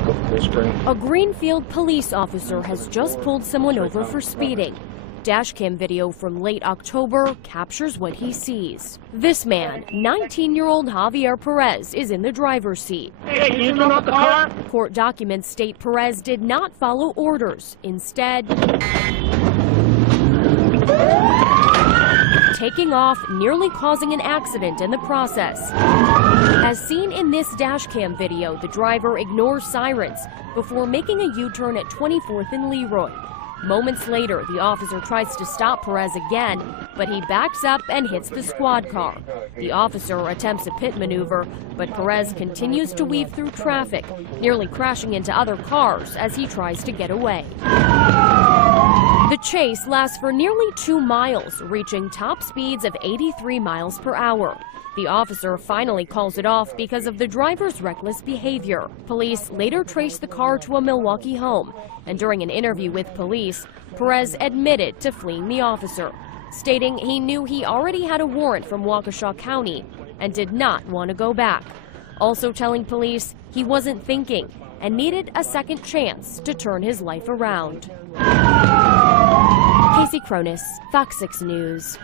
clog up full screen. A Greenfield police officer has just pulled someone over for speeding. Dashcam video from late October captures what he sees. This man, 19-year-old Javier Perez, is in the driver's seat. Hey, can you turn off the car? Court documents state Perez did not follow orders. Instead, taking off, nearly causing an accident in the process. As seen in this dashcam video, the driver ignores sirens before making a U-turn at 24th and Leroy. Moments later, the officer tries to stop Perez again, but he backs up and hits the squad car. The officer attempts a pit maneuver, but Perez continues to weave through traffic, nearly crashing into other cars as he tries to get away. The chase lasts for nearly 2 miles, reaching top speeds of 83 miles per hour. The officer finally calls it off because of the driver's reckless behavior. Police later traced the car to a Milwaukee home, and during an interview with police, Perez admitted to fleeing the officer, stating he knew he already had a warrant from Waukesha County and did not want to go back. Also telling police he wasn't thinking and needed a second chance to turn his life around. Casey Cronus, Fox 6 News.